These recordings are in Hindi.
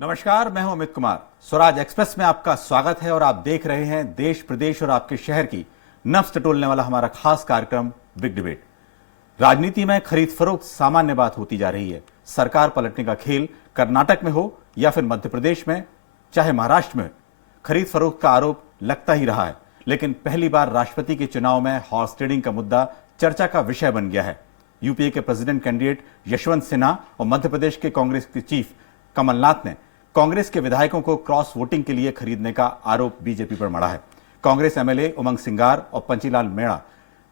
नमस्कार, मैं हूं अमित कुमार। स्वराज एक्सप्रेस में आपका स्वागत है और आप देख रहे हैं देश प्रदेश और आपके शहर की नब्ज टटोलने वाला हमारा खास कार्यक्रम बिग डिबेट। राजनीति में खरीद फरोख्त सामान्य बात होती जा रही है। सरकार पलटने का खेल कर्नाटक में हो या फिर मध्य प्रदेश में, चाहे महाराष्ट्र में, खरीद फरोख्त का आरोप लगता ही रहा है। लेकिन पहली बार राष्ट्रपति के चुनाव में हॉर्स ट्रेडिंग का मुद्दा चर्चा का विषय बन गया है। यूपीए के प्रेसिडेंट कैंडिडेट यशवंत सिन्हा और मध्य प्रदेश के कांग्रेस के चीफ कमलनाथ ने कांग्रेस के विधायकों को क्रॉस वोटिंग के लिए खरीदने का आरोप बीजेपी पर मढ़ा है। कांग्रेस एमएलए उमंग सिंगार और पंचीलाल मेड़ा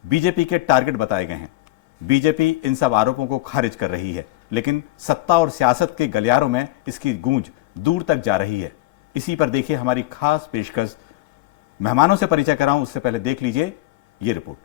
बीजेपी के टारगेट बताए गए हैं। बीजेपी इन सब आरोपों को खारिज कर रही है, लेकिन सत्ता और सियासत के गलियारों में इसकी गूंज दूर तक जा रही है। इसी पर देखिए हमारी खास पेशकश। मेहमानों से परिचय कराऊं उससे पहले देख लीजिए ये रिपोर्ट।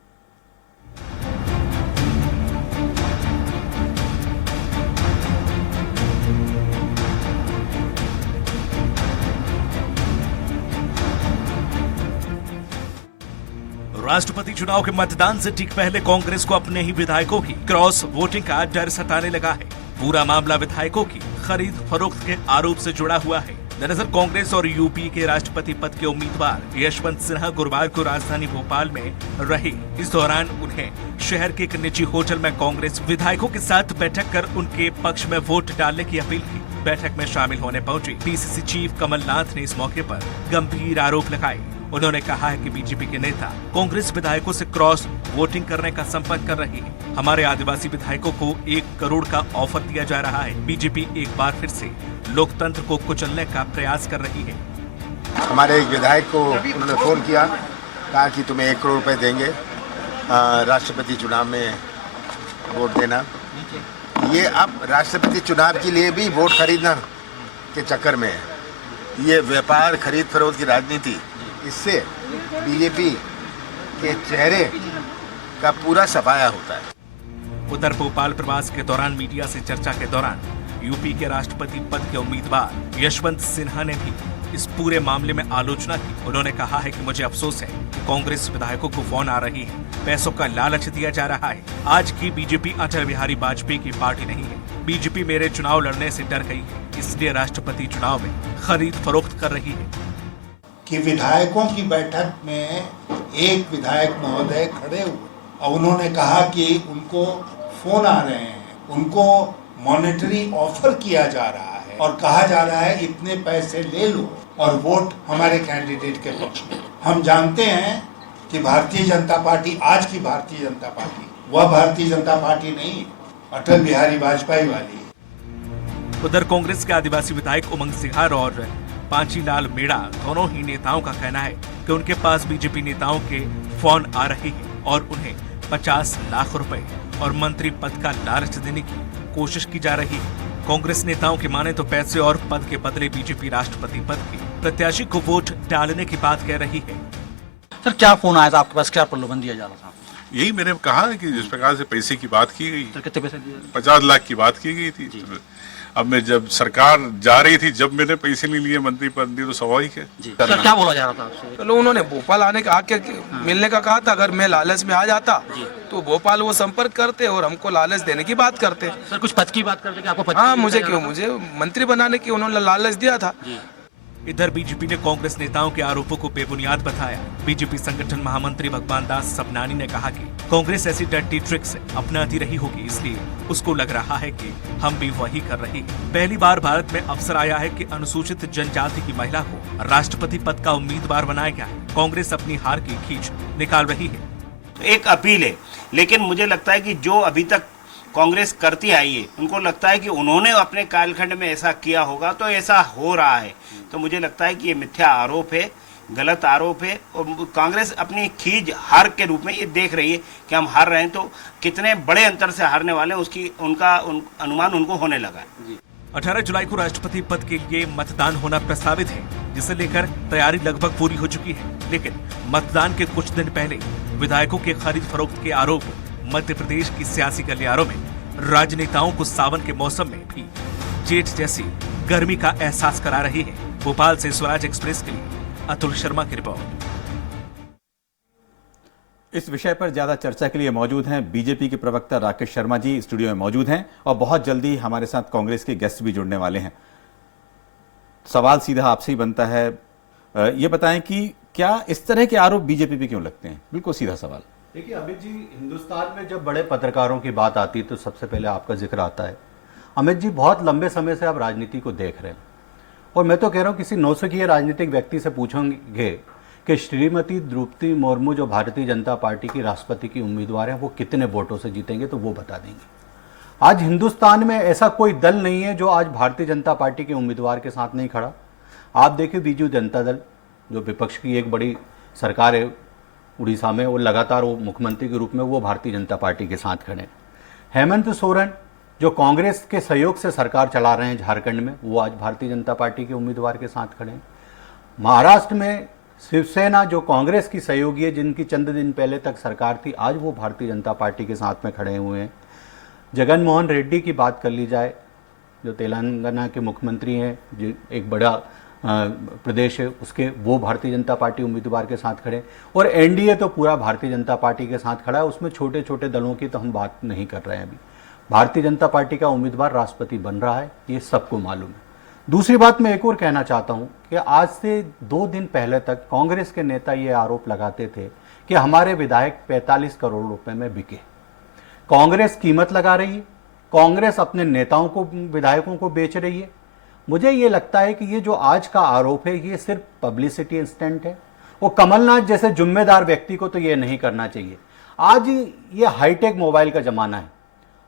राष्ट्रपति चुनाव के मतदान से ठीक पहले कांग्रेस को अपने ही विधायकों की क्रॉस वोटिंग का डर सताने लगा है। पूरा मामला विधायकों की खरीद फरोख्त के आरोप से जुड़ा हुआ है। दरअसल कांग्रेस और यूपी के राष्ट्रपति पद के उम्मीदवार यशवंत सिन्हा गुरुवार को राजधानी भोपाल में रहे। इस दौरान उन्हें शहर के एक निजी होटल में कांग्रेस विधायकों के साथ बैठक कर उनके पक्ष में वोट डालने की अपील की। बैठक में शामिल होने पहुंचे पीसीसी चीफ कमलनाथ ने इस मौके पर गंभीर आरोप लगाए। उन्होंने कहा है कि बीजेपी के नेता कांग्रेस विधायकों से क्रॉस वोटिंग करने का संपर्क कर रहे हैं। हमारे आदिवासी विधायकों को 1 करोड़ का ऑफर दिया जा रहा है। बीजेपी एक बार फिर से लोकतंत्र को कुचलने का प्रयास कर रही है। हमारे एक विधायक को उन्होंने फोन किया, कहा कि तुम्हें 1 करोड़ रुपए देंगे राष्ट्रपति चुनाव में वोट देना। ये अब राष्ट्रपति चुनाव के लिए भी वोट खरीदना के चक्कर में है। ये व्यापार खरीद फरोख्त की राजनीति, इससे बीजेपी के चेहरे का पूरा सफाया होता है। उधर भोपाल प्रवास के दौरान मीडिया से चर्चा के दौरान यूपी के राष्ट्रपति पद के उम्मीदवार यशवंत सिन्हा ने भी इस पूरे मामले में आलोचना की। उन्होंने कहा है कि मुझे अफसोस है कि कांग्रेस विधायकों को फोन आ रही है, पैसों का लालच दिया जा रहा है। आज की बीजेपी अटल बिहारी वाजपेयी की पार्टी नहीं है। बीजेपी मेरे चुनाव लड़ने से डर गई है, इसलिए राष्ट्रपति चुनाव में खरीद फरोख्त कर रही है। कि विधायकों की बैठक में एक विधायक महोदय खड़े हुए और उन्होंने कहा कि उनको फोन आ रहे हैं, उनको मॉनेटरी ऑफर किया जा रहा है और कहा जा रहा है इतने पैसे ले लो और वोट हमारे कैंडिडेट के पक्ष में। हम जानते हैं कि भारतीय जनता पार्टी, आज की भारतीय जनता पार्टी वह भारतीय जनता पार्टी नहीं है, अटल बिहारी वाजपेयी वाली है। उधर कांग्रेस के आदिवासी विधायक उमंग सिंगार और पांचीलाल मेड़ा दोनों ही नेताओं का कहना है कि उनके पास बीजेपी नेताओं के फोन आ रहे हैं और उन्हें 50 लाख रुपए और मंत्री पद का लालच देने की कोशिश की जा रही है। कांग्रेस नेताओं के माने तो पैसे और पद के बदले बीजेपी राष्ट्रपति पद के प्रत्याशी को वोट डालने की बात कह रही है। सर, क्या फोन आया था आपके पास, क्या प्रलोभन दिया जा रहा था? यही मैंने कहा है कि जिस प्रकार से पैसे की बात की गई, सर कितने पैसे दिए? 50 लाख की बात की गई थी। अब मैं जब सरकार जा रही थी, जब मैंने पैसे नहीं लिए, मंत्री पद दिए, तो स्वाभाविक है। सर क्या बोला जा रहा था आपसे? चलो, उन्होंने भोपाल आने का आके मिलने का कहा था। अगर मैं लालच में आ जाता तो भोपाल वो संपर्क करते और हमको लालच देने की बात करते। सर कुछ पद की बात करते कि आपको पद हाँ, की मुझे दिया क्यों, जा मुझे मंत्री बनाने की उन्होंने लालच दिया था। इधर बीजेपी ने कांग्रेस नेताओं के आरोपों को बेबुनियाद बताया। बीजेपी संगठन महामंत्री भगवान दास सबनानी ने कहा कि कांग्रेस ऐसी डर्टी ट्रिक्स अपनाती रही होगी, इसलिए उसको लग रहा है कि हम भी वही कर रहे हैं। पहली बार भारत में अवसर आया है कि अनुसूचित जनजाति की महिला को राष्ट्रपति पद का उम्मीदवार बनाया गया है। कांग्रेस अपनी हार की खींच निकाल रही है। एक अपील है, लेकिन मुझे लगता है कि जो अभी तक कांग्रेस करती आई है, उनको लगता है कि उन्होंने अपने कालखंड में ऐसा किया होगा तो ऐसा हो रहा है। तो मुझे लगता है कि ये मिथ्या आरोप है, गलत आरोप है और कांग्रेस अपनी खींच हार के रूप में ये देख रही है कि हम हार रहे हैं, तो कितने बड़े अंतर से हारने वाले हैं उसकी अनुमान उनको होने लगा है। 18 जुलाई को राष्ट्रपति पद के लिए मतदान होना प्रस्तावित है, जिसे लेकर तैयारी लगभग पूरी हो चुकी है। लेकिन मतदान के कुछ दिन पहले विधायकों के खरीद फरोख्त के आरोप मध्य प्रदेश की सियासी गलियारों में राजनेताओं को सावन के मौसम में भी जेठ जैसी गर्मी का एहसास करा रही है। भोपाल से स्वराज एक्सप्रेस के लिए अतुल शर्मा की रिपोर्ट। इस विषय पर ज्यादा चर्चा के लिए मौजूद हैं बीजेपी के प्रवक्ता राकेश शर्मा जी, स्टूडियो में मौजूद हैं और बहुत जल्दी हमारे साथ कांग्रेस के गेस्ट भी जुड़ने वाले हैं। सवाल सीधा आपसे ही बनता है, ये बताएं कि क्या इस तरह के आरोप बीजेपी पे क्यों लगते हैं? बिल्कुल सीधा सवाल। देखिए अमित जी, हिंदुस्तान में जब बड़े पत्रकारों की बात आती है तो सबसे पहले आपका जिक्र आता है। अमित जी, बहुत लंबे समय से आप राजनीति को देख रहे हैं और मैं तो कह रहा हूँ किसी नौसिखिए राजनीतिक व्यक्ति से पूछेंगे कि श्रीमती द्रौपदी मुर्मू जो भारतीय जनता पार्टी की राष्ट्रपति की उम्मीदवार हैं वो कितने वोटों से जीतेंगे, तो वो बता देंगे। आज हिंदुस्तान में ऐसा कोई दल नहीं है जो आज भारतीय जनता पार्टी के उम्मीदवार के साथ नहीं खड़ा। आप देखिए बीजू जनता दल जो विपक्ष की एक बड़ी सरकार है उड़ीसा में, वो लगातार वो मुख्यमंत्री के रूप में वो भारतीय जनता पार्टी के साथ खड़े हैं। हेमंत सोरेन जो कांग्रेस के सहयोग से सरकार चला रहे हैं झारखंड में, वो आज भारतीय जनता पार्टी के उम्मीदवार के साथ खड़े हैं। महाराष्ट्र में शिवसेना जो कांग्रेस की सहयोगी है, जिनकी चंद दिन पहले तक सरकार थी, आज वो भारतीय जनता पार्टी के साथ में खड़े हुए हैं। जगन मोहन रेड्डी की बात कर ली जाए जो तेलंगाना के मुख्यमंत्री हैं, जो एक बड़ा प्रदेश है उसके, वो भारतीय जनता पार्टी उम्मीदवार के साथ खड़े। और एनडीए तो पूरा भारतीय जनता पार्टी के साथ खड़ा है, उसमें छोटे छोटे दलों की तो हम बात नहीं कर रहे हैं। अभी भारतीय जनता पार्टी का उम्मीदवार राष्ट्रपति बन रहा है, ये सबको मालूम है। दूसरी बात मैं एक और कहना चाहता हूं कि आज से 2 दिन पहले तक कांग्रेस के नेता ये आरोप लगाते थे कि हमारे विधायक 45 करोड़ रुपए में बिके। कांग्रेस कीमत लगा रही है, कांग्रेस अपने नेताओं को, विधायकों को बेच रही है। मुझे ये लगता है कि ये जो आज का आरोप है ये सिर्फ पब्लिसिटी इंस्टेंट है। वो कमलनाथ जैसे जिम्मेदार व्यक्ति को तो ये नहीं करना चाहिए। आज ये हाईटेक मोबाइल का जमाना है,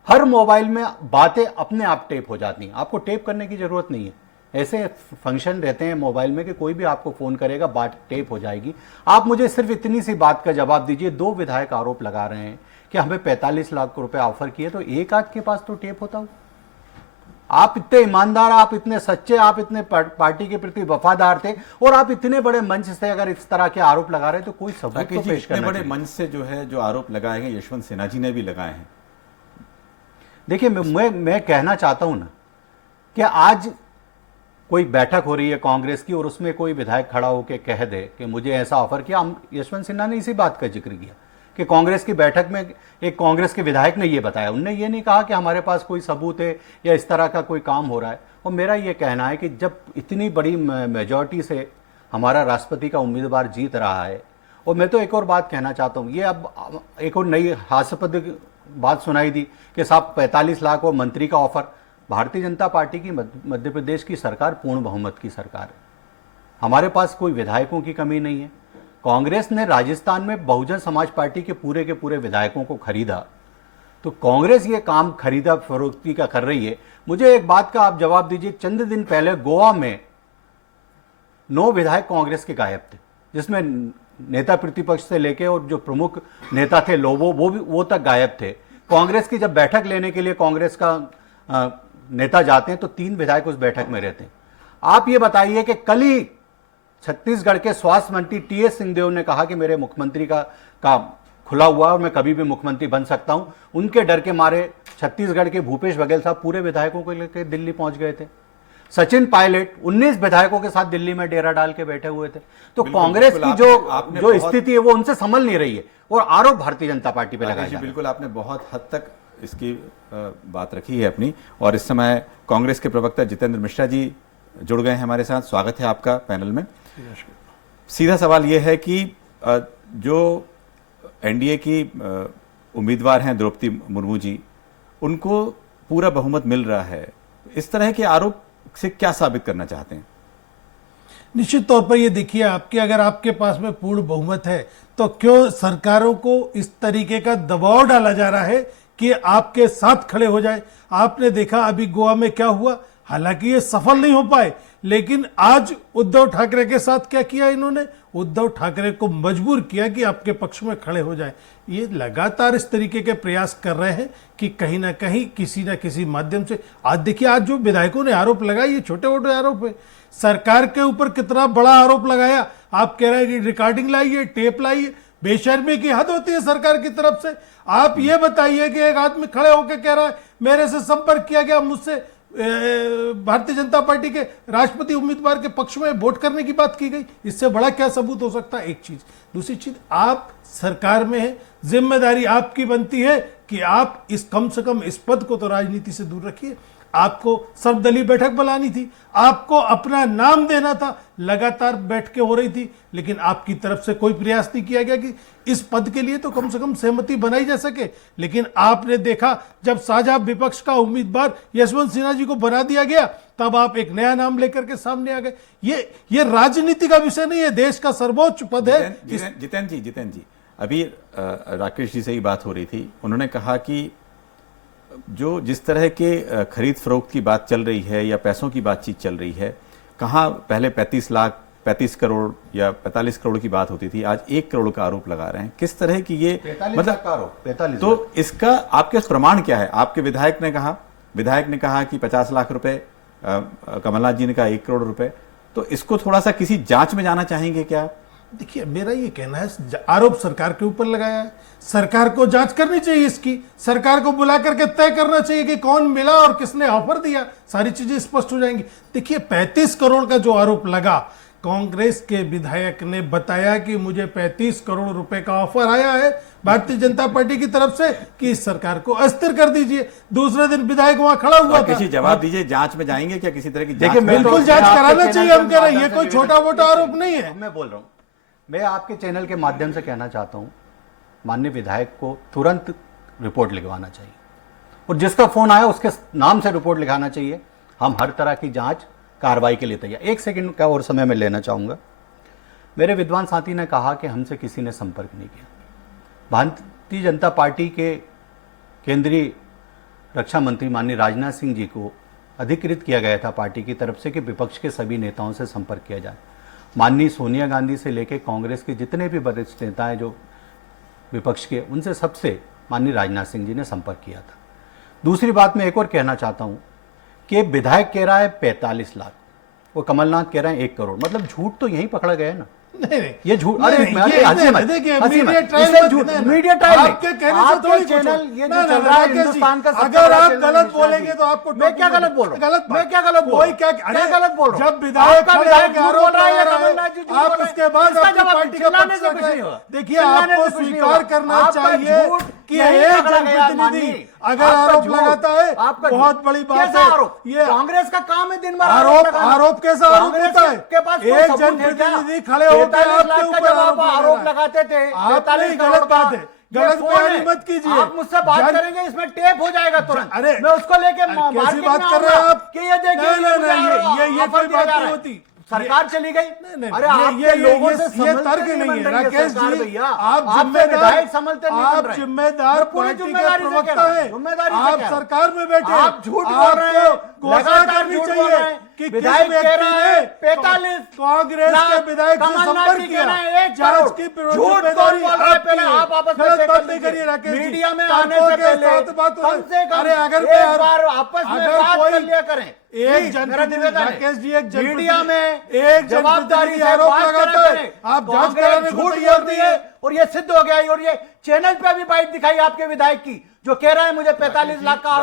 हर मोबाइल में बातें अपने आप टेप हो जाती हैं, आपको टेप करने की जरूरत नहीं है। ऐसे फंक्शन रहते हैं मोबाइल में कि कोई भी आपको फोन करेगा, बात टेप हो जाएगी। आप मुझे सिर्फ इतनी सी बात का जवाब दीजिए। 2 विधायक आरोप लगा रहे हैं कि हमें 45 लाख रुपए ऑफर किए, तो एक आध के पास तो टेप होता हो। आप इतने ईमानदार, आप इतने सच्चे, आप इतने पार्टी के प्रति वफादार थे और आप इतने बड़े मंच से अगर इस तरह के आरोप लगा रहे हैं तो कोई सबूत तो पेश करना बड़े मंच से जो है जो आरोप लगाए हैं, यशवंत सिन्हा जी ने भी लगाए हैं। देखिए मैं कहना चाहता हूं ना कि आज कोई बैठक हो रही है कांग्रेस की और उसमें कोई विधायक खड़ा होकर कह दे कि मुझे ऐसा ऑफर किया। यशवंत सिन्हा ने इसी बात का जिक्र किया कि कांग्रेस की बैठक में एक कांग्रेस के विधायक ने यह बताया। उनने ये नहीं कहा कि हमारे पास कोई सबूत है या इस तरह का कोई काम हो रहा है। और मेरा ये कहना है कि जब इतनी बड़ी मेजॉरिटी से हमारा राष्ट्रपति का उम्मीदवार जीत रहा है, और मैं तो एक और बात कहना चाहता हूँ, ये अब एक और नई हास्यास्पद बात सुनाई दी कि साहब 45 लाख और मंत्री का ऑफर। भारतीय जनता पार्टी की मध्य प्रदेश की सरकार पूर्ण बहुमत की सरकार है, हमारे पास कोई विधायकों की कमी नहीं है। कांग्रेस ने राजस्थान में बहुजन समाज पार्टी के पूरे विधायकों को खरीदा, तो कांग्रेस ये काम खरीदा फरोख्ती का कर रही है। मुझे एक बात का आप जवाब दीजिए, चंद दिन पहले गोवा में 9 विधायक कांग्रेस के गायब थे, जिसमें नेता प्रतिपक्ष से लेके और जो प्रमुख नेता थे वो तक गायब थे। कांग्रेस की जब बैठक लेने के लिए कांग्रेस का नेता जाते हैं तो 3 विधायक उस बैठक में रहते हैं। आप ये बताइए कि कल ही छत्तीसगढ़ के स्वास्थ्य मंत्री टीएस सिंहदेव ने कहा कि मेरे मुख्यमंत्री का खुला हुआ और मैं कभी भी मुख्यमंत्री बन सकता हूं। उनके डर के मारे छत्तीसगढ़ के भूपेश बघेल साहब पूरे विधायकों को लेकर दिल्ली पहुंच गए थे। सचिन पायलट 19 विधायकों के साथ दिल्ली में डेरा डाल के बैठे हुए थे। तो कांग्रेस की जो स्थिति है वो उनसे संभल नहीं रही है और आरोप भारतीय जनता पार्टी पे लगाया। बिल्कुल, आपने बहुत हद तक इसकी बात रखी है अपनी। और इस समय कांग्रेस के प्रवक्ता जितेंद्र मिश्रा जी जुड़ गए हैं हमारे साथ। स्वागत है आपका पैनल में। सीधा सवाल यह है कि जो एनडीए की उम्मीदवार हैं द्रौपदी मुर्मू जी, उनको पूरा बहुमत मिल रहा है, इस तरह के आरोप से क्या साबित करना चाहते हैं? निश्चित तौर पर ये देखिए, अगर आपके पास में पूर्ण बहुमत है तो क्यों सरकारों को इस तरीके का दबाव डाला जा रहा है कि आपके साथ खड़े हो जाए। आपने देखा अभी गोवा में क्या हुआ, हालांकि ये सफल नहीं हो पाए, लेकिन आज उद्धव ठाकरे के साथ क्या किया इन्होंने, उद्धव ठाकरे को मजबूर किया कि आपके पक्ष में खड़े हो जाए। ये लगातार इस तरीके के प्रयास कर रहे हैं कि कहीं ना कहीं किसी ना किसी माध्यम से। आज देखिए, आज जो विधायकों ने आरोप लगाए ये छोटे मोटे आरोप है, सरकार के ऊपर कितना बड़ा आरोप लगाया। आप कह रहे हैं कि रिकॉर्डिंग लाइए, टेप लाइए, बेशर्मी की हद होती है सरकार की तरफ से। आप ये बताइए कि एक आदमी खड़े होकर कह रहा है मेरे से संपर्क किया गया, मुझसे भारतीय जनता पार्टी के राष्ट्रपति उम्मीदवार के पक्ष में वोट करने की बात की गई। इससे बड़ा क्या सबूत हो सकता है? एक चीज। दूसरी चीज, आप सरकार में है, जिम्मेदारी आपकी बनती है कि आप कम से कम इस पद को तो राजनीति से दूर रखिए। आपको सर्वदलीय बैठक बुलानी थी, आपको अपना नाम देना था, लगातार बैठकें हो रही थी, लेकिन आपकी तरफ से कोई प्रयास नहीं किया गया कि इस पद के लिए तो कम से कम सहमति बनाई जा सके। लेकिन आपने देखा जब साझा विपक्ष का उम्मीदवार यशवंत सिन्हा जी को बना दिया गया, तब आप एक नया नाम लेकर के सामने आ गए। ये राजनीति का विषय नहीं है, देश का सर्वोच्च पद है। जितेंद्र जी अभी राकेश जी से ही बात हो रही थी, उन्होंने कहा कि जो जिस तरह के खरीद फरोख्त की बात चल रही है या पैसों की बातचीत चल रही है, कहाँ पहले 35 करोड़ या 45 करोड़ की बात होती थी, आज 1 करोड़ का आरोप लगा रहे हैं। किस तरह की ये 45 तो इसका आपके प्रमाण क्या है? आपके विधायक ने कहा कि 50 लाख रुपए, कमलनाथ जी ने कहा 1 करोड़ रुपए। तो इसको थोड़ा सा किसी जांच में जाना चाहेंगे क्या? देखिए, मेरा ये कहना है, आरोप सरकार के ऊपर लगाया है, सरकार को जांच करनी चाहिए इसकी, सरकार को बुला करके तय करना चाहिए कि कौन मिला और किसने ऑफर दिया, सारी चीजें स्पष्ट हो जाएंगी। देखिए, 35 करोड़ का जो आरोप लगा, कांग्रेस के विधायक ने बताया कि मुझे 35 करोड़ रुपए का ऑफर आया है भारतीय जनता पार्टी की तरफ से कि इस सरकार को अस्थिर कर दीजिए। दूसरे दिन विधायक वहां खड़ा हुआ था। किसी जवाब दीजिए, जांच में जाएंगे क्या किसी तरह की? देखिए, बिल्कुल जांच कराना चाहिए, हम कह रहे हैं, ये कोई छोटा मोटा आरोप नहीं है। मैं बोल रहा हूं, मैं आपके चैनल के माध्यम से कहना चाहता हूं, माननीय विधायक को तुरंत रिपोर्ट लिखवाना चाहिए और जिसका फोन आया उसके नाम से रिपोर्ट लिखाना चाहिए। हम हर तरह की जांच कार्रवाई के लिए तैयार। 1 सेकंड का और समय मैं लेना चाहूंगा। मेरे विद्वान साथी ने कहा कि हमसे किसी ने संपर्क नहीं किया। भारतीय जनता पार्टी के केंद्रीय रक्षा मंत्री माननीय राजनाथ सिंह जी को अधिकृत किया गया था पार्टी की तरफ से कि विपक्ष के सभी नेताओं से संपर्क किया जाए। माननीय सोनिया गांधी से लेकर कांग्रेस के जितने भी वरिष्ठ नेता हैं जो विपक्ष के, उनसे सबसे माननीय राजनाथ सिंह जी ने संपर्क किया था। दूसरी बात मैं एक और कहना चाहता हूं कि विधायक कह रहा है 45 लाख, वो कमलनाथ कह रहे हैं 1 करोड़, मतलब झूठ तो यहीं पकड़ा गया है ना। नहीं, ये झूठ, मीडिया ट्रायल आपके कहने से थोड़ी चैनल ये जो ना, चल रहा है हिंदुस्तान का, अगर आप गलत बोलेंगे तो आपको मैं क्या गलत बोल रहा हूं? मैं क्या गलत बोल रहा हूं? जब विधायक बोल रहा है या कमलनाथ जी झूठ आप बोल रहे हैं, उसके बाद इसका अपनी जवाब पार्टी का चिल्लाने पक्ष से कुछ रखें। नहीं होगा। देखिए, आपको स्वीकार करना चाहिए कि एक जनप्रतिनिधि अगर आरोप लगाता है, बहुत बड़ी बात है। ये कांग्रेस का काम है दिन भर आरोप कैसा आरोप होता है? एक जनप्रतिनिधि खड़े होकर आपके ऊपर आरोप लगाते थे। आपने गलत बात है, गलत बयानी मत कीजिए। आप मुझसे बात करेंगे, इसमें टेप हो जाएगा तुरंत। अरे मैं उसको लेके कैसी बात कर रहे हैं आप? कि ये देखिए, ये कोई बात नहीं होती। सरकार चली गई। अरे ये लोगों से ये तर्क नहीं है राकेश जी। आप जिम्मेदार पार्टी के प्रवक्ता हैं, आप सरकार में बैठे, आप झूठ बोल रहे हैं, घोषणा करनी चाहिए कि किस व्यक्ति ने 45 कांग्रेस के विधायक से संपर्क किया। जांच की जिम्मेदारी आप आपस में बात नहीं करिए राकेश जी। मीडिया में आने से पहले कम से कम अरे अगर एक बार आपस में बात कर लिया करें। एक जनप्रतिनिधि राकेश जी, एक मीडिया में एक जवाबदारी से आरोप बात लगाता है, आप जांच कराने को झूठ तैयार बोलती नहीं है। और ये सिद्ध हो गया है। और ये चैनल पे भी बाइट दिखाई आपके विधायक की, जो कह रहा है मुझे 45 लाख का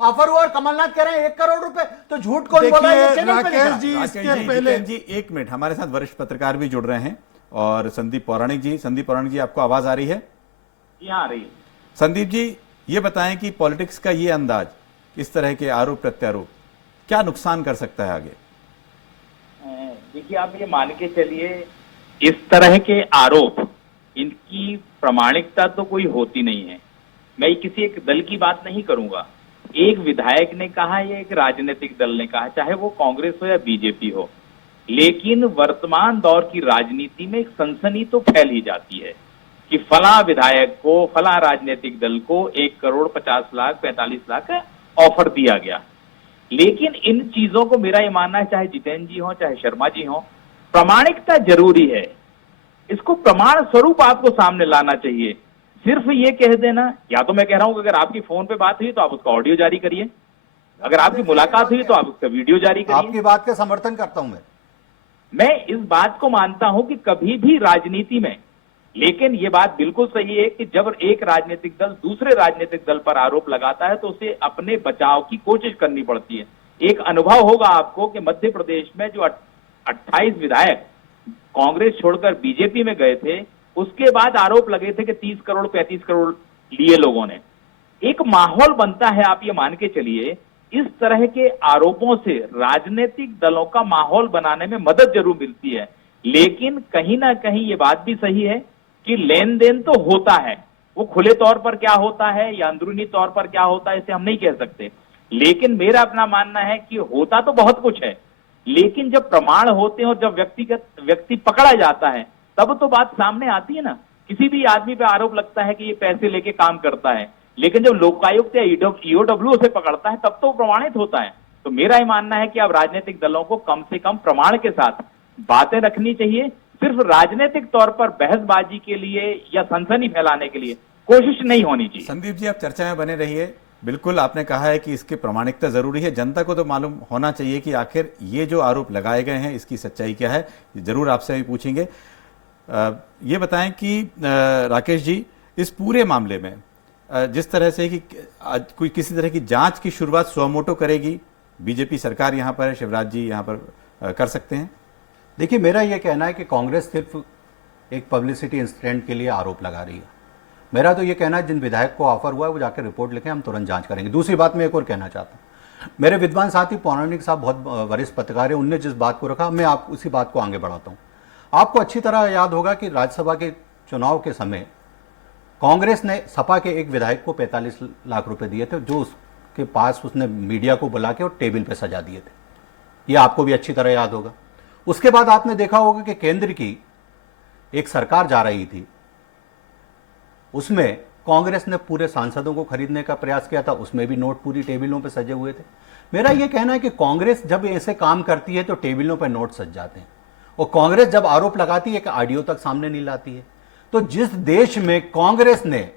ऑफर हुआ और कमलनाथ कह रहे हैं 1 करोड़ रुपए। तो झूठ कौन बोला है? राकेश जी, इसके पहले जी 1 मिनट, हमारे साथ वरिष्ठ पत्रकार भी जुड़ रहे हैं और संदीप पौराणिक जी, आपको आवाज आ रही है? आ रही है। संदीप जी, ये बताएं कि पॉलिटिक्स का ये अंदाज, इस तरह के आरोप प्रत्यारोप क्या नुकसान कर सकता है आगे? देखिए, आप ये मान के चलिए, इस तरह के आरोप, इनकी प्रामाणिकता तो कोई होती नहीं है। मैं किसी एक दल की बात नहीं करूंगा। एक विधायक ने कहा या एक राजनीतिक दल ने कहा, चाहे वो कांग्रेस हो या बीजेपी हो, लेकिन वर्तमान दौर की राजनीति में एक सनसनी तो फैल ही जाती है कि फला विधायक को, फला राजनीतिक दल को 1 करोड़ 50 लाख 45 लाख का ऑफर दिया गया। लेकिन इन चीजों को मेरा ये मानना है, चाहे जितेंद्र जी हो चाहे शर्मा जी हो, प्रामाणिकता जरूरी है। इसको प्रमाण स्वरूप आपको सामने लाना चाहिए। सिर्फ ये कह देना, या तो मैं कह रहा हूं कि अगर आपकी फोन पे बात हुई तो आप उसका ऑडियो जारी करिए, अगर आपकी मुलाकात हुई तो आप उसका वीडियो जारी करिए। आपकी बात का समर्थन करता हूं मैं इस बात को मानता हूं कि कभी भी राजनीति में, लेकिन ये बात बिल्कुल सही है कि जब एक राजनीतिक दल दूसरे राजनीतिक दल पर आरोप लगाता है तो उसे अपने बचाव की कोशिश करनी पड़ती है। एक अनुभव होगा आपको कि मध्य प्रदेश में जो 28 विधायक कांग्रेस छोड़कर बीजेपी में गए थे, उसके बाद आरोप लगे थे कि 30 करोड़ 35 करोड़ लिए लोगों ने। एक माहौल बनता है, आप ये मान के चलिए इस तरह के आरोपों से राजनीतिक दलों का माहौल बनाने में मदद जरूर मिलती है, लेकिन कहीं ना कहीं ये बात भी सही है कि लेन देन तो होता है, वो खुले तौर पर क्या होता है या अंदरूनी तौर पर क्या होता है इसे हम नहीं कह सकते, लेकिन मेरा अपना मानना है कि होता तो बहुत कुछ है, लेकिन जब प्रमाण होते हैं और जब व्यक्ति पकड़ा जाता है तब तो बात सामने आती है ना। किसी भी आदमी पे आरोप लगता है कि ये पैसे लेके काम करता है, लेकिन जब लोकायुक्त या ईओडब्ल्यू उसे पकड़ता है तब तो प्रमाणित होता है। तो मेरा ही मानना है कि अब राजनीतिक दलों को कम से कम प्रमाण के साथ बातें रखनी चाहिए, सिर्फ राजनीतिक तौर पर बहसबाजी के लिए या सनसनी फैलाने के लिए कोशिश नहीं होनी चाहिए। संदीप जी, आप चर्चा में बने रहिए। बिल्कुल आपने कहा है कि इसकी प्रामाणिकता जरूरी है, जनता को तो मालूम होना चाहिए कि आखिर ये जो आरोप लगाए गए हैं इसकी सच्चाई क्या है, जरूर आपसे भी पूछेंगे। ये बताएं कि राकेश जी, इस पूरे मामले में जिस तरह से कि कोई किसी तरह की जांच की शुरुआत सुमोटो करेगी बीजेपी सरकार, यहाँ पर शिवराज जी यहाँ पर कर सकते हैं? देखिए, मेरा यह कहना है कि कांग्रेस सिर्फ एक पब्लिसिटी इंसिडेंट के लिए आरोप लगा रही है। मेरा तो ये कहना है जिन विधायक को ऑफर हुआ है वो जाकर रिपोर्ट लिखें, हम तुरंत जांच करेंगे। दूसरी बात मैं एक और कहना चाहता हूँ, मेरे विद्वान साथी पौराणिक साहब बहुत वरिष्ठ पत्रकार हैं, उनने जिस बात को रखा मैं उसी बात को आगे बढ़ाता हूँ। आपको अच्छी तरह याद होगा कि राज्यसभा के चुनाव के समय कांग्रेस ने सपा के एक विधायक को 45 लाख रुपए दिए थे, जो उसके पास उसने मीडिया को बुला के और टेबल पे सजा दिए थे। ये आपको भी अच्छी तरह याद होगा। उसके बाद आपने देखा होगा कि केंद्र की एक सरकार जा रही थी, उसमें कांग्रेस ने पूरे सांसदों को खरीदने का प्रयास किया था, उसमें भी नोट पूरी टेबलों पे सजे हुए थे। मेरा यह कहना है कि कांग्रेस जब ऐसे काम करती है तो टेबलों पे नोट सज जाते हैं, और कांग्रेस जब आरोप लगाती है कि ऑडियो तक सामने नहीं लाती है। तो जिस देश में कांग्रेस ने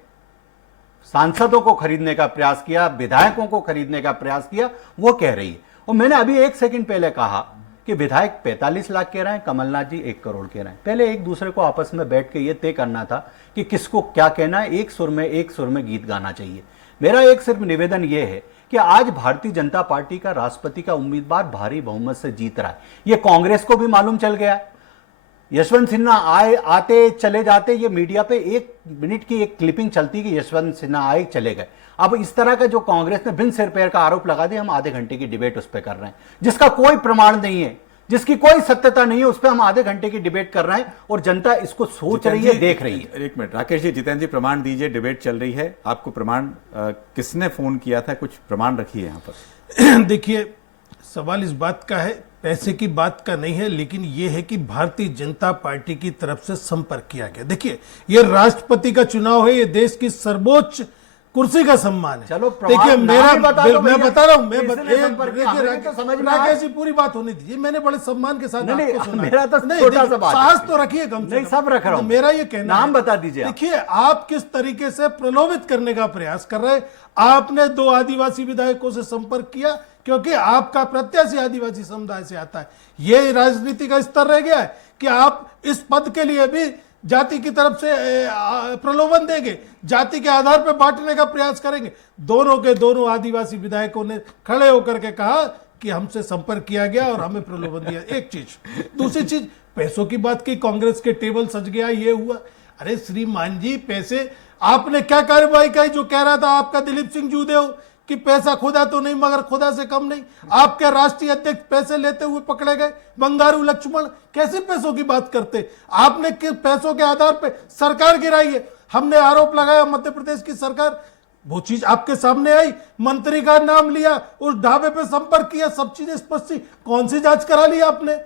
सांसदों को खरीदने का प्रयास किया, विधायकों को खरीदने का प्रयास किया, वो कह रही है। और मैंने अभी 1 सेकंड पहले कहा कि विधायक 45 लाख कह रहे हैं, कमलनाथ जी 1 करोड़ कह रहे हैं। पहले एक दूसरे को आपस में बैठ के ये तय करना था कि किसको क्या कहना है, एक सुर में गीत गाना चाहिए। मेरा एक सिर्फ निवेदन यह है कि आज भारतीय जनता पार्टी का राष्ट्रपति का उम्मीदवार भारी बहुमत से जीत रहा है, यह कांग्रेस को भी मालूम चल गया है। यशवंत सिन्हा आते चले जाते, ये मीडिया पे 1 मिनट की एक क्लिपिंग चलती कि यशवंत सिन्हा आए चले गए। अब इस तरह का जो कांग्रेस ने बिन सिर पैर का आरोप लगा दिया, हम आधे घंटे की डिबेट उस पर कर रहे हैं जिसका कोई प्रमाण नहीं है, जिसकी कोई सत्यता नहीं है, उस पर हम आधे घंटे की डिबेट कर रहे हैं और जनता इसको सोच रही है, देख रही है। 1 मिनट राकेश जी, जितेंद्र जी प्रमाण दीजिए, डिबेट चल रही है, आपको प्रमाण किसने फोन किया था, कुछ प्रमाण रखिए यहाँ पर। देखिए, सवाल इस बात का है, पैसे की बात का नहीं है, लेकिन यह है कि भारतीय जनता पार्टी की तरफ से संपर्क किया गया। देखिए, यह राष्ट्रपति का चुनाव है, यह देश की सर्वोच्च कुर्सी का सम्मान है। चलो, देखिए, मैं बता रहा हूं, राकेश जी पूरी बात होनी दीजिए, मैंने बड़े सम्मान के साथ आपको सुना। मेरा तो छोटा सा बात, साहस तो रखिए कम से कम। सब रख रहा हूं। मेरा ये कहना, नाम बता दीजिए। देखिए, आप किस तरीके से प्रलोभित करने का प्रयास कर रहे हैं। आपने 2 आदिवासी विधायकों से संपर्क किया क्योंकि आपका प्रत्याशी आदिवासी समुदाय से आता है। यह राजनीति का स्तर रह गया है कि आप इस पद के लिए भी जाति की तरफ से प्रलोभन देंगे, जाति के आधार पर बांटने का प्रयास करेंगे। दोनों के दोनों आदिवासी विधायकों ने खड़े होकर के कहा कि हमसे संपर्क किया गया और हमें प्रलोभन दिया। एक चीज। दूसरी चीज, पैसों की बात की, कांग्रेस के टेबल सज गया, ये हुआ। अरे श्रीमान जी, पैसे आपने क्या कार्रवाई की? जो कह रहा था आपका दिलीप सिंह जूदेव कि पैसा खुदा तो नहीं मगर खुदा से कम नहीं, आपके राष्ट्रीय अध्यक्ष पैसे लेते हुए पकड़े गए। बंगारू लक्ष्मण कैसे पैसों की बात करते? आपने किस पैसों के आधार पर सरकार गिराई है? हमने आरोप लगाया मध्य प्रदेश की सरकार, वो चीज आपके सामने आई, मंत्री का नाम लिया, उस ढाबे पे संपर्क किया, सब चीजें स्पष्ट थी। कौन सी जांच करा ली आपने?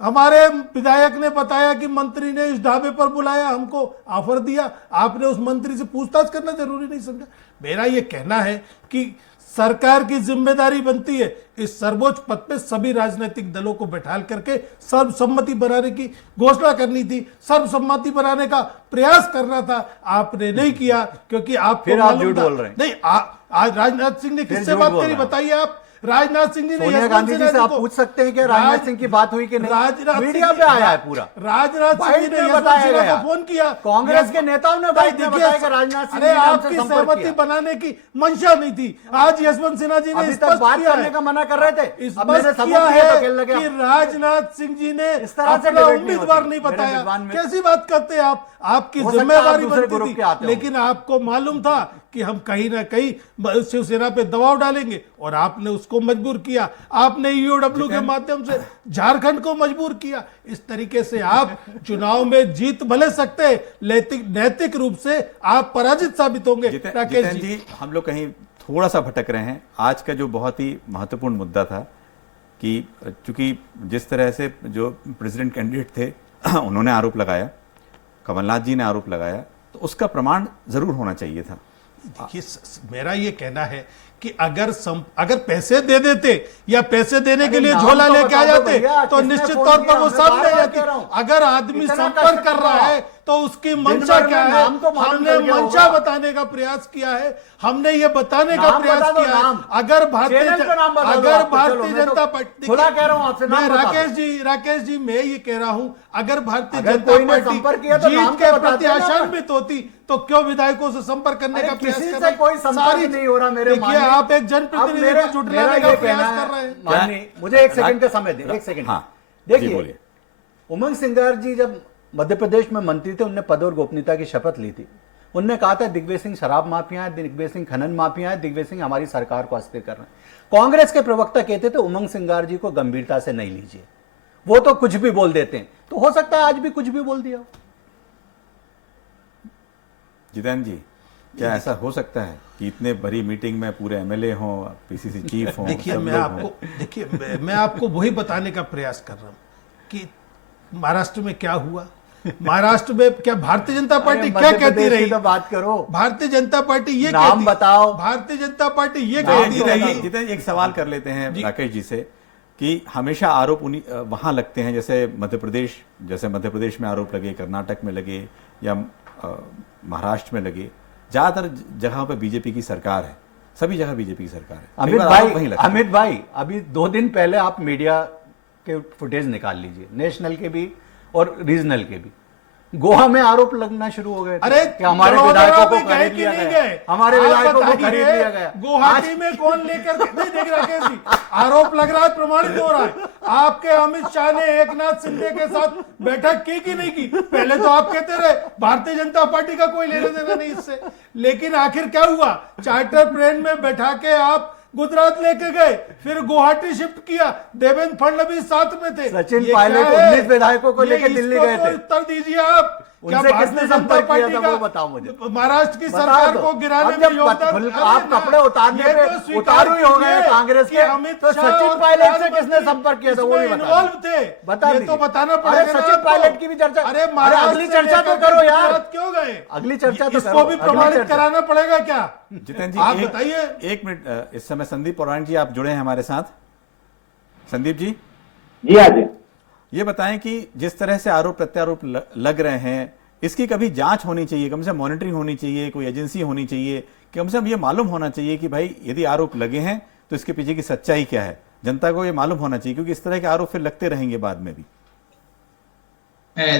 हमारे विधायक ने बताया कि मंत्री ने इस ढाबे पर बुलाया, हमको ऑफर दिया। आपने उस मंत्री से पूछताछ करना जरूरी नहीं समझा? मेरा यह कहना है कि सरकार की जिम्मेदारी बनती है इस सर्वोच्च पद पे सभी राजनीतिक दलों को बैठाल करके सर्वसम्मति बनाने की घोषणा करनी थी, सर्वसम्मति बनाने का प्रयास करना था। आपने नहीं किया क्योंकि आपको मालूम था। नहीं, आज राजनाथ सिंह ने किससे बात करी बताइए आप? राजनाथ सिंह जी ने सोनिया गांधी जी से आप पूछ सकते हैं कि राजनाथ सिंह की बात हुई कि नहीं? मीडिया पे आया है पूरा। राजनाथ सिंह ने बताया गया, फोन किया, कांग्रेस के नेताओं ने बताया कि राजनाथ सिंह ने आपकी सहमति बनाने की मंशा नहीं थी। आज यशवंत सिन्हा जी ने स्पष्ट बात करने का मना कर रहे थे, स्पष्ट किया है कि राजनाथ सिंह जी ने इस तरह से उम्मीदवार नहीं बताया। कैसी बात करते हैं आप? आपकी जिम्मेदारी बनती थी, लेकिन आपको मालूम था कि हम कहीं ना कहीं शिवसेना पे दबाव डालेंगे, और आपने उसको मजबूर किया। आपने ईओडब्ल्यू के माध्यम से झारखंड को मजबूर किया। इस तरीके से आप चुनाव में जीत भले सकते हैं, नैतिक रूप से आप पराजित साबित होंगे। राकेश जी, हम लोग कहीं थोड़ा सा भटक रहे हैं। आज का जो बहुत ही महत्वपूर्ण मुद्दा था कि चूंकि जिस तरह से जो प्रेसिडेंट कैंडिडेट थे उन्होंने आरोप लगाया, कमलनाथ जी ने आरोप लगाया, तो उसका प्रमाण जरूर होना चाहिए था। देखिए, मेरा ये कहना है कि अगर पैसे दे देते या पैसे देने के लिए झोला लेके आ जाते तो निश्चित तौर पर वो सामने आ जाती। अगर आदमी संपर्क कर रहा है तो उसकी मंशा क्या है, हमने मंशा बताने का प्रयास किया है, हमने ये बताने का प्रयास किया है। अगर भारतीय जनता पार्टी, राकेश जी मैं ये कह रहा हूं, अगर भारतीय जनता पार्टी जीत के प्रति आशान्वित होती तो क्यों विधायकों से संपर्क करने का प्रयास कर रहे? कोई संपर्क नहीं हो रहा मेरे। देखिए, आप एक जनप्रतिनिधि को जुटलाने का प्रयास कर रहे हैं। मुझे एक सेकंड का समय दें, एक सेकंड। देखिए, उमंग सिंगार जी जब मध्य प्रदेश में मंत्री थे, उनने पद और गोपनीयता की शपथ ली थी। उनने कहा था दिग्विजय सिंह शराब माफिया है, दिग्विजय सिंह खनन माफिया है, दिग्विजय सिंह हमारी सरकार को अस्थिर कर रहे हैं। कांग्रेस के प्रवक्ता कहते थे उमंग सिंगार जी को गंभीरता से नहीं लीजिए, वो तो कुछ भी बोल देते हैं। तो हो सकता है आज भी कुछ भी बोल दिया हो। जितेंद्र जी, क्या ऐसा हो सकता है कि इतने बड़ी मीटिंग में पूरे एमएलए हों, पीसीसी चीफ हों? देखिए, मैं आपको वही बताने का प्रयास कर रहा हूं कि महाराष्ट्र में क्या हुआ, महाराष्ट्र में क्या भारतीय जनता पार्टी क्या कहती रही? तो बात करो। भारतीय जनता पार्टी ये नाम बताओ। भारतीय जनता पार्टी ये कहती रही। जितेंद्र, एक सवाल कर लेते हैं राकेश जी से कि हमेशा आरोप वहां लगते हैं, जैसे मध्य प्रदेश में आरोप लगे, कर्नाटक में लगे या महाराष्ट्र में लगे, ज्यादातर जगहों पर बीजेपी की सरकार है, सभी जगह बीजेपी की सरकार है। अमित भाई, अभी 2 दिन पहले आप मीडिया के फुटेज निकाल लीजिए, नेशनल के भी और रीजनल के भी। गोवा में आरोप लगना शुरू हो गए। अरे, कि हमारे विधायकों को खरीद लिया गया, हमारे विधायकों को खरीद लिया गया। गुवाहाटी में कौन लेकर नहीं देख राकेश जी, आरोप लग रहा है, प्रमाणित हो रहा है। आपके अमित शाह ने एकनाथ शिंदे के साथ बैठक की कि नहीं की? पहले तो आप कहते रहे भारतीय जनता पार्टी का कोई लेना देना नहीं इससे, लेकिन आखिर क्या हुआ? चार्टर प्लेन में बैठा के आप गुजरात लेके गए, फिर गुवाहाटी शिफ्ट किया, देवेंद्र फडणवीस साथ में थे। सचिन पायलट 19 विधायकों को लेकर दिल्ली गए थे। उत्तर दीजिए आप, उनसे किसने संपर्क किया था वो बताओ मुझे। महाराष्ट्र की सरकार को गिराने में योगदान, आप कपड़े उतारने पे उतारू ही हो गए कांग्रेस के, तो सचिन पायलट से किसने संपर्क किया था वो भी इन्वॉल्व थे, बता तो बताना पड़ेगा। सचिन पायलट की भी चर्चा, अरे अगली चर्चा तो करो यार, क्यों गए? अगली चर्चा तो इसको भी प्रमाणित कराना पड़ेगा क्या? जितेंद्र जी, आप बताइए। एक मिनट, इस समय संदीप पौराणिक जी आप जुड़े हैं हमारे साथ। संदीप जी, जी आज ये बताएं कि जिस तरह से आरोप प्रत्यारोप लग रहे हैं, इसकी कभी जांच होनी चाहिए, कम से कम मॉनिटरिंग होनी चाहिए, कोई एजेंसी होनी चाहिए, कम से कम ये मालूम होना चाहिए कि भाई यदि आरोप लगे हैं तो इसके पीछे की सच्चाई क्या है, जनता को ये मालूम होना चाहिए, क्योंकि इस तरह के आरोप फिर लगते रहेंगे बाद में भी।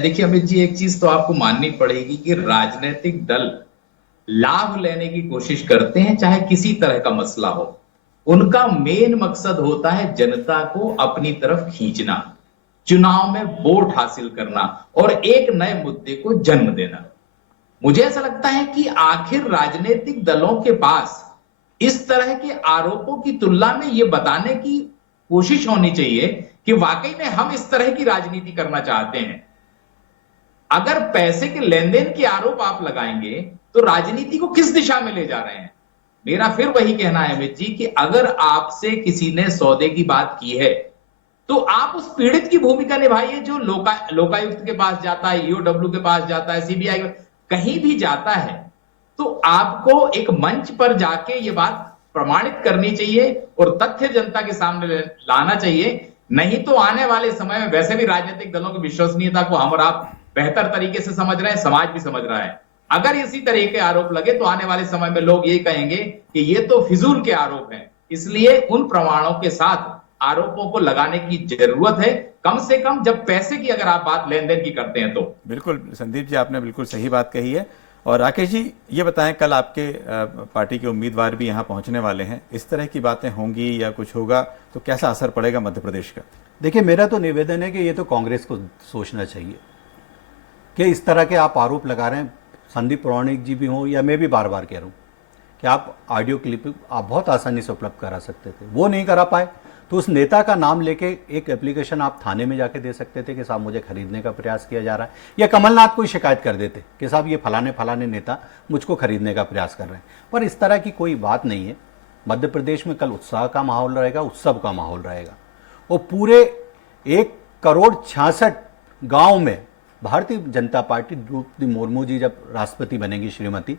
देखिए अमित जी, एक चीज तो आपको माननी पड़ेगी कि राजनीतिक दल लाभ लेने की कोशिश करते हैं, चाहे किसी तरह का मसला हो। उनका मेन मकसद होता है जनता को अपनी तरफ खींचना, चुनाव में वोट हासिल करना और एक नए मुद्दे को जन्म देना। मुझे ऐसा लगता है कि आखिर राजनीतिक दलों के पास इस तरह के आरोपों की तुलना में यह बताने की कोशिश होनी चाहिए कि वाकई में हम इस तरह की राजनीति करना चाहते हैं। अगर पैसे के लेन देन के आरोप आप लगाएंगे तो राजनीति को किस दिशा में ले जा रहे हैं? मेरा फिर वही कहना है अमित जी कि अगर आपसे किसी ने सौदे की बात की है तो आप उस पीड़ित की भूमिका निभाइए, जो लोकायुक्त के पास जाता है, ईओडब्ल्यू के पास जाता है, सीबीआई कहीं भी जाता है, तो आपको एक मंच पर जाके ये बात प्रमाणित करनी चाहिए और तथ्य जनता के सामने लाना चाहिए। नहीं तो आने वाले समय में, वैसे भी राजनीतिक दलों की विश्वसनीयता को हम और आप बेहतर तरीके से समझ रहे हैं, समाज भी समझ रहा है। अगर इसी तरह के आरोप लगे तो आने वाले समय में लोग ये कहेंगे कि ये तो फिजूल के आरोप हैं। इसलिए उन प्रमाणों के साथ आरोपों को लगाने की जरूरत है, कम से कम जब पैसे की अगर आप बात लेन देन की करते हैं तो। बिल्कुल संदीप जी, आपने बिल्कुल सही बात कही है। और राकेश जी, ये बताएं, कल आपके पार्टी के उम्मीदवार भी यहाँ पहुंचने वाले हैं, इस तरह की बातें होंगी या कुछ होगा तो कैसा असर पड़ेगा मध्य प्रदेश का? देखिए, मेरा तो निवेदन है कि ये तो कांग्रेस को सोचना चाहिए कि इस तरह के आप आरोप लगा रहे हैं, संदीप पौराणिक जी भी हों या मैं भी बार बार कह रहा हूँ कि आप ऑडियो क्लिप आप बहुत आसानी से उपलब्ध करा सकते थे, वो नहीं करा पाए। तो उस नेता का नाम लेके एक एप्लीकेशन आप थाने में जाके दे सकते थे कि साहब मुझे खरीदने का प्रयास किया जा रहा है, या कमलनाथ को शिकायत कर देते कि साहब ये फलाने फलाने नेता मुझको खरीदने का प्रयास कर रहे हैं। पर इस तरह की कोई बात नहीं है। मध्य प्रदेश में कल उत्साह का माहौल रहेगा, उत्सव का माहौल रहेगा। वो पूरे 1,66,00,000 गांव में भारतीय जनता पार्टी द्रौपदी मुर्मू जी जब राष्ट्रपति बनेंगी श्रीमती,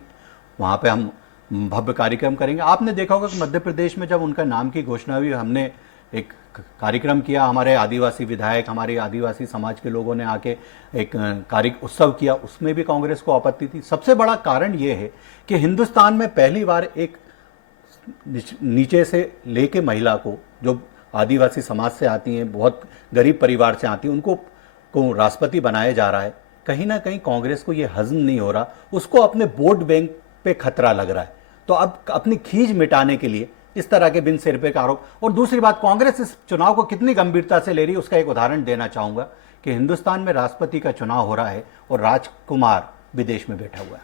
वहाँ पे हम भव्य कार्यक्रम करेंगे। आपने देखा होगा कि मध्य प्रदेश में जब उनका नाम की घोषणा हुई, हमने एक कार्यक्रम किया, हमारे आदिवासी विधायक, हमारे आदिवासी समाज के लोगों ने आके एक कार्य उत्सव किया, उसमें भी कांग्रेस को आपत्ति थी। सबसे बड़ा कारण ये है कि हिंदुस्तान में पहली बार एक नीचे से लेके महिला को, जो आदिवासी समाज से आती हैं, बहुत गरीब परिवार से आती हैं, उनको को राष्ट्रपति बनाया जा रहा है। कहीं ना कहीं कांग्रेस को ये हजम नहीं हो रहा, उसको अपने वोट बैंक पे खतरा लग रहा है। तो अब अपनी खींच मिटाने के लिए इस तरह के बिन सिर पे का आरोप। और दूसरी बात, कांग्रेस इस चुनाव को कितनी गंभीरता से ले रही है, उसका एक उदाहरण देना चाहूंगा कि हिंदुस्तान में राष्ट्रपति का चुनाव हो रहा है और राजकुमार विदेश में बैठा हुआ है।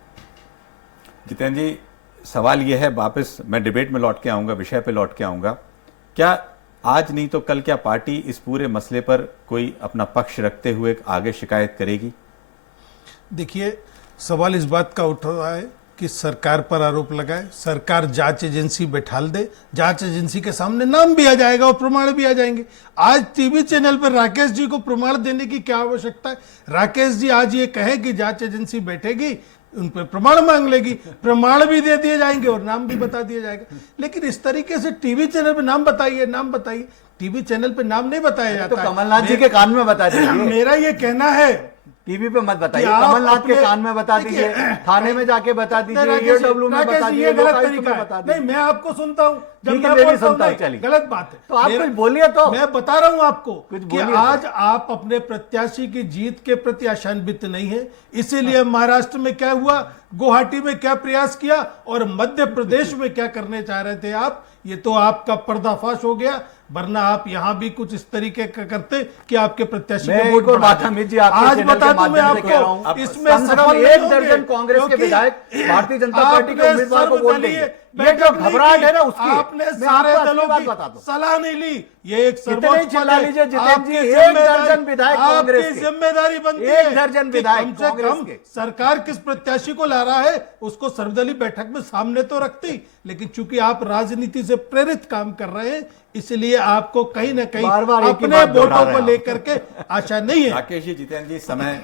जितेंद्र जी, सवाल यह है, वापस मैं डिबेट में लौट के आऊंगा, विषय पे लौट के आऊंगा, क्या आज नहीं तो कल क्या पार्टी इस पूरे मसले पर कोई अपना पक्ष रखते हुए आगे शिकायत करेगी? देखिए, सवाल इस बात का उठ रहा है कि सरकार पर आरोप लगाए, सरकार जांच एजेंसी बैठाल दे, जांच एजेंसी के सामने नाम भी आ जाएगा और प्रमाण भी आ जाएंगे। आज टीवी चैनल पर राकेश जी को प्रमाण देने की क्या आवश्यकता है? राकेश जी आज ये कहें कि जांच एजेंसी बैठेगी, उन पर प्रमाण मांग लेगी, प्रमाण भी दे दिए जाएंगे और नाम भी बता दिया जाएगा। लेकिन इस तरीके से टीवी चैनल पे नाम बताइए, नाम बताइए, टीवी चैनल पे नाम नहीं बताया जाता। तो कमलनाथ जी के कान में बता दीजिए। मेरा ये कहना है, टीवी पे मत बताइए, कमलनाथ के कान में बता दीजिए, थाने में जाके बता दीजिए, EOW में बता दीजिए, गलत तरीका है। नहीं, मैं आपको सुनता हूँ, जब मैं बोलता हूँ चलिए गलत बात है तो आप कुछ बोलिए। तो मैं बता रहा हूँ आपको कि आज आप अपने प्रत्याशी की जीत के प्रति आशान्वित नहीं है। इसीलिए महाराष्ट्र में क्या हुआ, गुवाहाटी में क्या प्रयास किया और मध्य प्रदेश में क्या करने चाह रहे थे आप, ये तो आपका पर्दाफाश हो गया। वरना आप यहाँ भी कुछ इस तरीके का करते कि आपके प्रत्याशी को वोट बढ़ाते। आज बता दूं मैं आपको, इसमें सफल 1 दर्जन कांग्रेस के विधायक भारतीय जनता पार्टी के उम्मीदवार को वोट देंगे। ये जो घबराहट है ना, उसकी आपने सारे दलों की सलाह नहीं ली। ये एक सर्वोच्च चिल्ला लीजिए जितेंद्र जी, 1 दर्जन विधायक कांग्रेस के, जिम्मेदारी बनती है 1 दर्जन विधायक कांग्रेस के। सरकार किस प्रत्याशी को ला रहा है उसको सर्वदलीय बैठक में सामने तो रखती, लेकिन चूंकि आप राजनीति से प्रेरित काम कर रहे हैं, इसलिए आपको कहीं ना कहीं अपने वोटों को लेकर के आशा नहीं है। राकेश जी, जितेंद्र जी, समय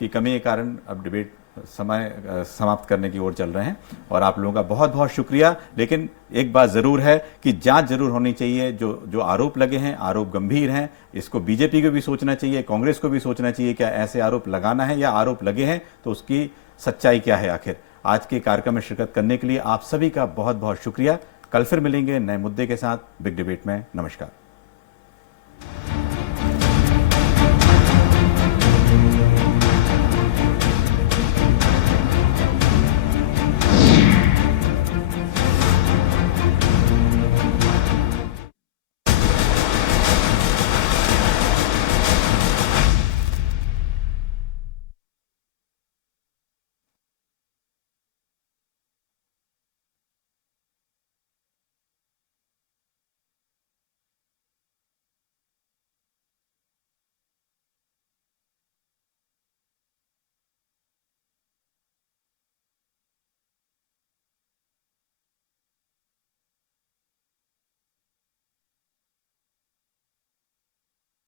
की कमी के कारण अब डिबेट समय समाप्त करने की ओर चल रहे हैं और आप लोगों का बहुत बहुत शुक्रिया। लेकिन एक बात जरूर है कि जांच जरूर होनी चाहिए। जो आरोप लगे हैं, आरोप गंभीर हैं, इसको बीजेपी को भी सोचना चाहिए, कांग्रेस को भी सोचना चाहिए, क्या ऐसे आरोप लगाना है या आरोप लगे हैं तो उसकी सच्चाई क्या है आखिर। आज के कार्यक्रम में शिरकत करने के लिए आप सभी का बहुत बहुत शुक्रिया। कल फिर मिलेंगे नए मुद्दे के साथ बिग डिबेट में। नमस्कार।